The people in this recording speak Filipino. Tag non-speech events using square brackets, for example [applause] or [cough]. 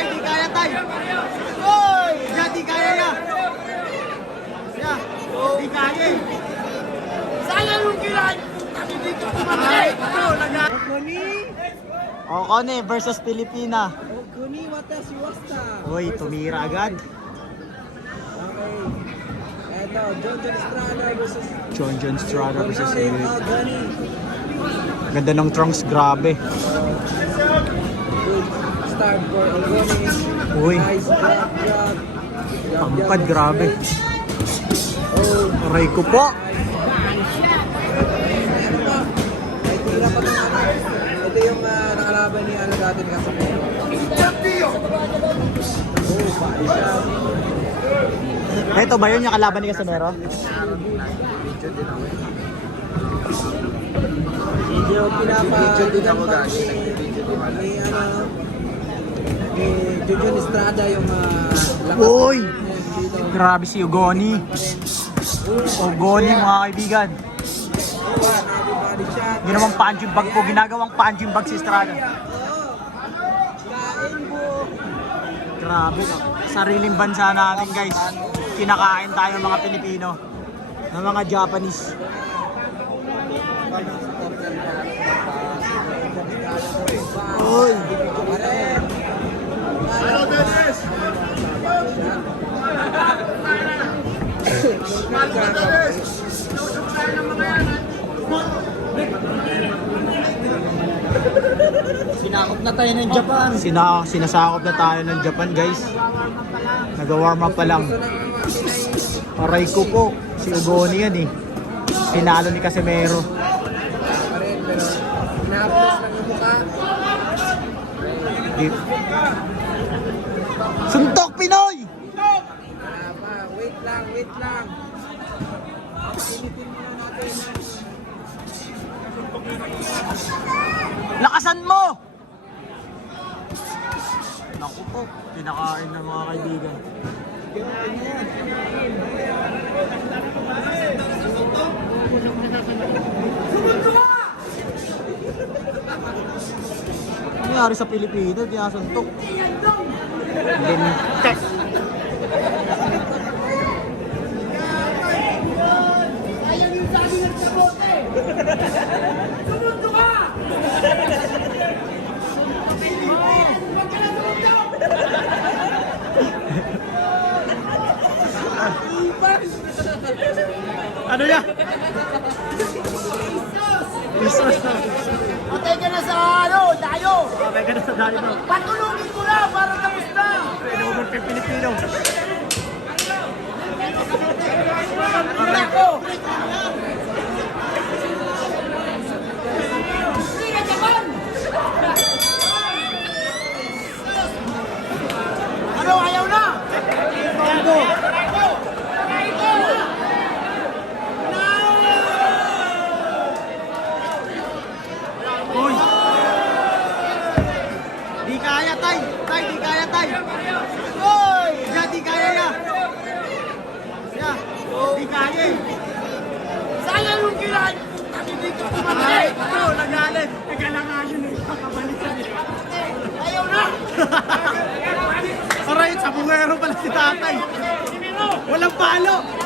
tay, di kaya tay. Oy! Ya, di kaya ya. Ya, di kaya yung kilan! Kami dito kumatay! Ano, naga... Okone versus Pilipina. Kuni watashi wasta. Uy, tumira agad. Okay. Eto, John John Estrada versus John John Strada versus Eric. Ganda ng trunks, grabe. Start for Aldani. Uy. Grab. Grab, Pampad, grab. grabe. Oh, Aray ko po. May tira pa ng ano. Ito yung ah, nakalaban ni ano dati ni Casamero. Oh. Ito ba yun yung kalaban ni Casimero? Medyo pinapagdigan pa ni, ni ano, ni Junjun Estrada yung uh, lakas. Uy! Grabe si Ugoni. Ugoni mga kaibigan. Ginawang punching bag po. Ginagawang punching bag si Estrada. Grabe. Sariling bansa natin guys. Kinakain tayo mga Pilipino. Ng mga Japanese. Uy! Sinakop na tayo ng Japan. Sina sinasakop na tayo ng Japan guys. Nag-warm up pa lang. Aray ko po. Si Ugoni yan eh. Pinalo ni Casemiro. Di- Suntok Pinoy! Wait lang, wait lang. Lakasan mo! Naku po, pinakain ng mga kaibigan. Ano nangyari sa Pilipino? Di nasuntok. Lente. Ayaw yung sabi ng sabote! Sumundo ka! Huwag ka na sumundo! Ano yan? Isos na. Patay ka na sa ano, dayo! Okay ka na sa dali mo. Patulungin ko na para tapos na! Pwede mo Pilipino? Wala ko! Sige, Japan! Ano, ayaw na? Tondo! Uy! Di kaya, tay! Tay, di kaya, tay! Uy! Ya, di kaya, ya! Ya! Di kaya eh! Sayang yung kilan! Kami dito kumatay! Ay, ano, nagalit! Nagalangayon eh, kakabalisan eh. Ayaw na! [laughs] Aray, sa bungero pala si tatay. Walang palo.